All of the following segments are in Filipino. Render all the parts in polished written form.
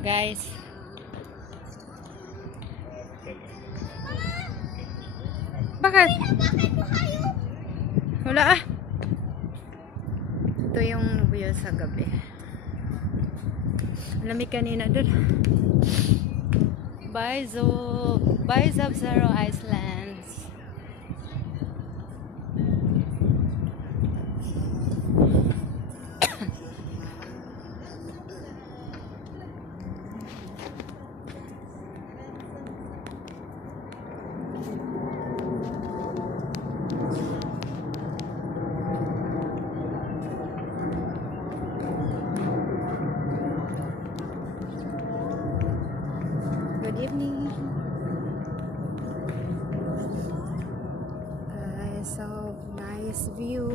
Guys. Bakit? Wala ah. Ito yung view sa gabi. Lamig kanina dun. Bye Sub-Zero Islands. Good evening. So nice view.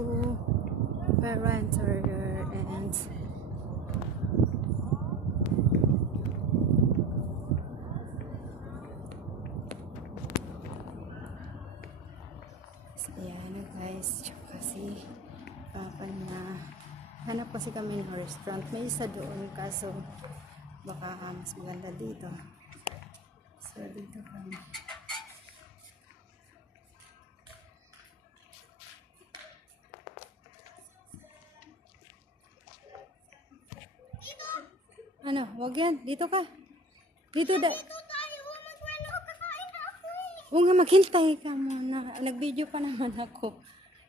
Parental and so, ayan guys, kasi papa na hanap kasi kami ng restaurant. May isa doon kaso baka mas maganda dito. So dito kami. Ano? Wag yan. Dito ka. Dito da. Dito tayo, mag-reno kakain na ako eh. Oo nga, maghintay ka muna. Nag-video pa naman ako.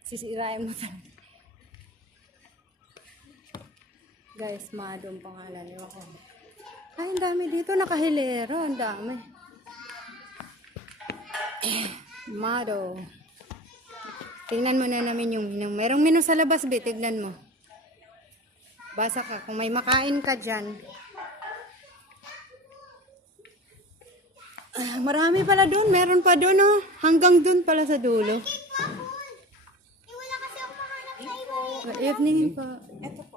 Sisirain mo talaga. Guys, Mado ang pangalan niyo ako. Ay, ang dami dito. Nakahilero. Ang dami. Mado. Tingnan mo na namin yung menu. Merong menu sa labas, be. Tignan mo. Basa ka. Kung may makain ka dyan. Marami pala doon. Meron pa doon, oh. Hanggang doon pala sa dulo. Wala kasi ako mahanap na iba. Good evening po. Ito po.